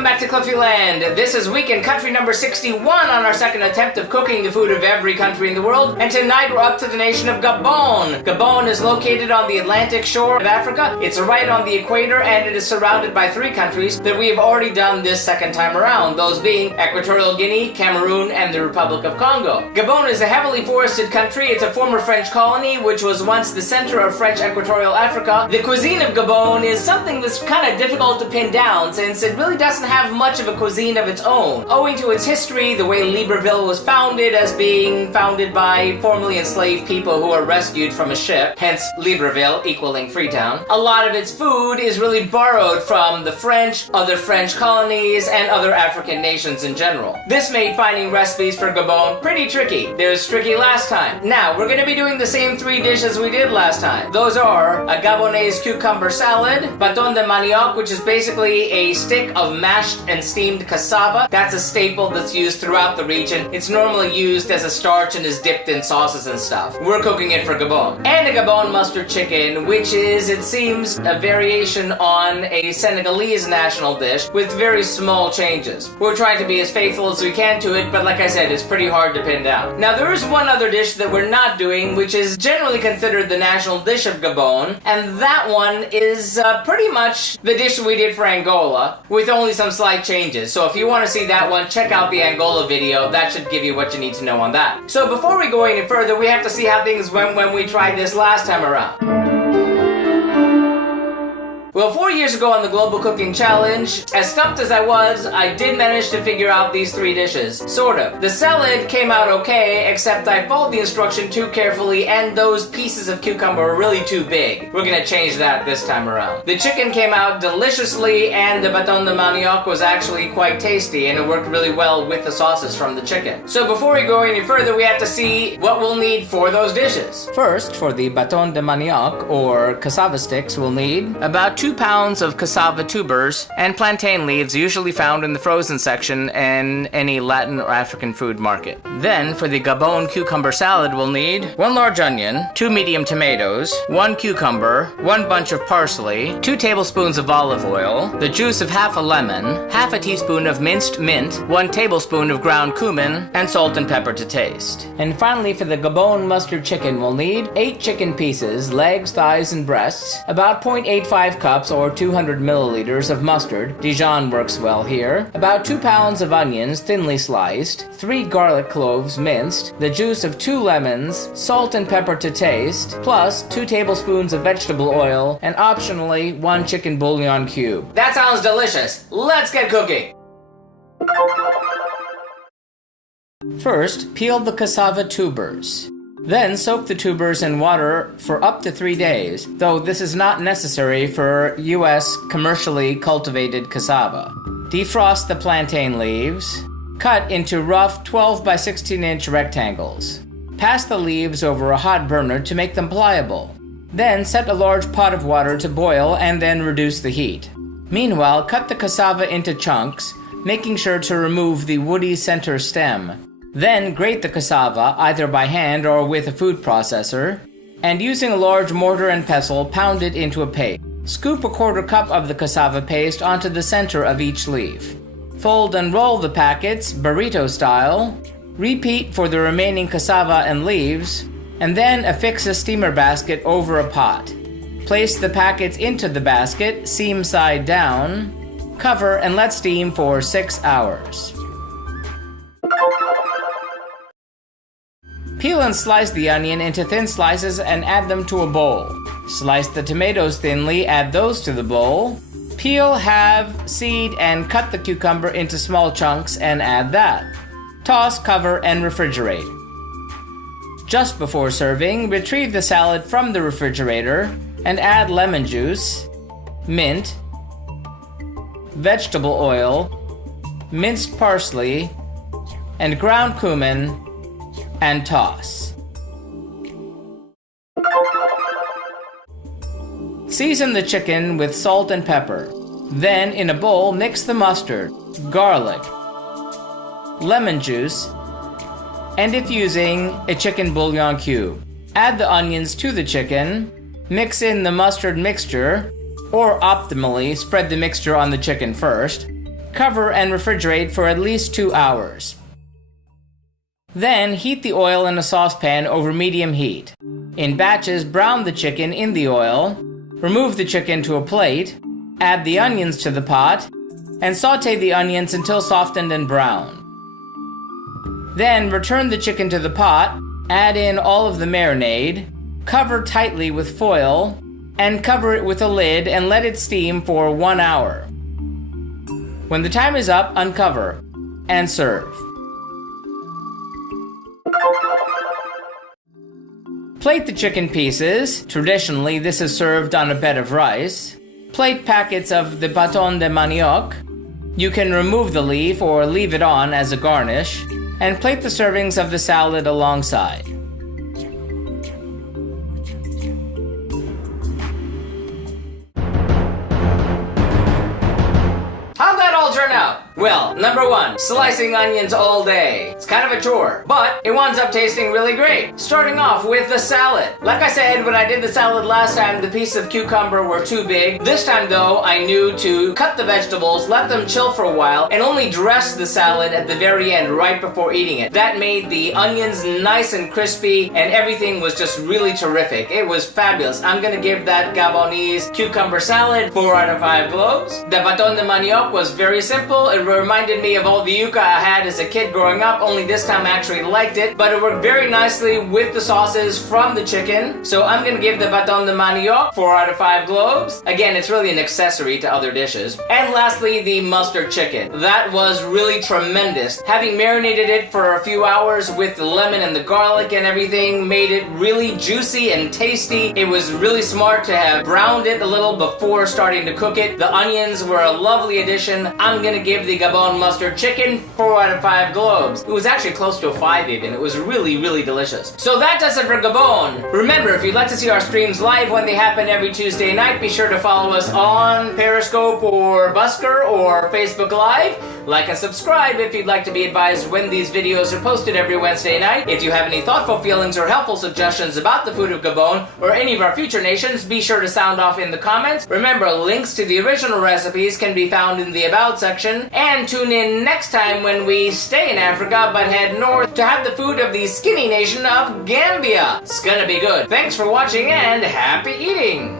Welcome back to Cliffieland. This is weekend country number 61 on our second attempt of cooking the food of every country in the world. And tonight we're up to the nation of Gabon. Gabon is located on the Atlantic shore of Africa. It's right on the equator, and it is surrounded by three countries that we have already done this second time around, those being Equatorial Guinea, Cameroon, and the Republic of Congo. Gabon is a heavily forested country. It's a former French colony, which was once the center of French Equatorial Africa. The cuisine of Gabon is something that's kind of difficult to pin down, since it really doesn't have much of a cuisine of its own. Owing to its history, the way Libreville was founded as being founded by formerly enslaved people who were rescued from a ship, hence Libreville equaling Freetown, a lot of its food is really borrowed from the French, other French colonies, and other African nations in general. This made finding recipes for Gabon pretty tricky. It was tricky last time. Now, we're going to be doing the same three dishes we did last time. Those are a Gabonnaise cucumber salad, Baton de Manioc, which is basically a stick of mashed and steamed cassava. That's a staple that's used throughout the region. It's normally used as a starch and is dipped in sauces and stuff. We're cooking it for Gabon. And a Gabon mustard chicken, which is, it seems, a variation on a Senegalese national dish with very small changes. We're trying to be as faithful as we can to it, but like I said, it's pretty hard to pin down. Now, there is one other dish that we're not doing, which is generally considered the national dish of Gabon, and that one is pretty much the dish we did for Angola, with only some slight changes. So if you want to see that one, check out the Angola video. That should give you what you need to know on that. So before we go any further, we have to see how things went when we tried this last time around. Well, 4 years ago on the Global Cooking Challenge, as stumped as I was, I did manage to figure out these three dishes. Sort of. The salad came out okay, except I followed the instruction too carefully, and those pieces of cucumber were really too big. We're gonna change that this time around. The chicken came out deliciously, and the Baton de Manioc was actually quite tasty, and it worked really well with the sauces from the chicken. So before we go any further, we have to see what we'll need for those dishes. First, for the Baton de Manioc, or cassava sticks, we'll need about 2 pounds of cassava tubers and plantain leaves, usually found in the frozen section in any Latin or African food market. Then, for the Gabon cucumber salad, we'll need 1 large onion, 2 medium tomatoes, 1 cucumber, 1 bunch of parsley, 2 tablespoons of olive oil, the juice of half a lemon, half a teaspoon of minced mint, 1 tablespoon of ground cumin, and salt and pepper to taste. And finally, for the Gabon mustard chicken, we'll need 8 chicken pieces, legs, thighs, and breasts, about 0.85 cups or 200 milliliters of mustard, Dijon works well here, about 2 pounds of onions thinly sliced, 3 garlic cloves minced, the juice of 2 lemons, salt and pepper to taste, plus 2 tablespoons of vegetable oil, and optionally 1 chicken bouillon cube. That sounds delicious. Let's get cooking! First, peel the cassava tubers. Then soak the tubers in water for up to 3 days, though this is not necessary for U.S. commercially cultivated cassava. Defrost the plantain leaves. Cut into rough 12 by 16 inch rectangles. Pass the leaves over a hot burner to make them pliable. Then set a large pot of water to boil and then reduce the heat. Meanwhile, cut the cassava into chunks, making sure to remove the woody center stem. Then grate the cassava, either by hand or with a food processor, and using a large mortar and pestle, pound it into a paste. Scoop a 1/4 cup of the cassava paste onto the center of each leaf. Fold and roll the packets, burrito style. Repeat for the remaining cassava and leaves, and then affix a steamer basket over a pot. Place the packets into the basket, seam side down. Cover and let steam for 6 hours. Peel and slice the onion into thin slices and add them to a bowl. Slice the tomatoes thinly, add those to the bowl. Peel, halve, seed, and cut the cucumber into small chunks and add that. Toss, cover, and refrigerate. Just before serving, retrieve the salad from the refrigerator and add lemon juice, mint, vegetable oil, minced parsley, and ground cumin, and toss. Season the chicken with salt and pepper. Then, in a bowl, mix the mustard, garlic, lemon juice, and if using, a chicken bouillon cube. Add the onions to the chicken, mix in the mustard mixture, or optimally, spread the mixture on the chicken first. Cover and refrigerate for at least 2 hours. Then heat the oil in a saucepan over medium heat. In batches, brown the chicken in the oil, remove the chicken to a plate, add the onions to the pot, and saute the onions until softened and brown. Then return the chicken to the pot, add in all of the marinade, cover tightly with foil, and cover it with a lid and let it steam for 1 hour. When the time is up, uncover and serve. Plate the chicken pieces. Traditionally, this is served on a bed of rice. Plate packets of the Baton de Manioc. You can remove the leaf or leave it on as a garnish. And plate the servings of the salad alongside. How'd that all turn out? Well, number 1, slicing onions all day. It's kind of a chore, but it winds up tasting really great. Starting off with the salad. Like I said, when I did the salad last time, the pieces of cucumber were too big. This time though, I knew to cut the vegetables, let them chill for a while, and only dress the salad at the very end, right before eating it. That made the onions nice and crispy, and everything was just really terrific. It was fabulous. I'm gonna give that Gabonese cucumber salad 4 out of 5 globes. The Baton de Manioc was very simple. It reminded me of all the yuca I had as a kid growing up, only this time I actually liked it, but it worked very nicely with the sauces from the chicken. So I'm gonna give the Baton de Manioc 4 out of 5 globes. Again, it's really an accessory to other dishes. And lastly, the mustard chicken. That was really tremendous. Having marinated it for a few hours with the lemon and the garlic and everything made it really juicy and tasty. It was really smart to have browned it a little before starting to cook it. The onions were a lovely addition. I'm gonna give the Gabon mustard chicken 4 out of 5 globes. It was actually close to a 5 even. It was really, really delicious. So that does it for Gabon. Remember, if you'd like to see our streams live when they happen every Tuesday night, be sure to follow us on Periscope or Busker or Facebook Live. Like and subscribe if you'd like to be advised when these videos are posted every Wednesday night. If you have any thoughtful feelings or helpful suggestions about the food of Gabon or any of our future nations, be sure to sound off in the comments. Remember, links to the original recipes can be found in the About section. And tune in next time when we stay in Africa but head north to have the food of the skinny nation of Gambia. It's gonna be good. Thanks for watching and happy eating!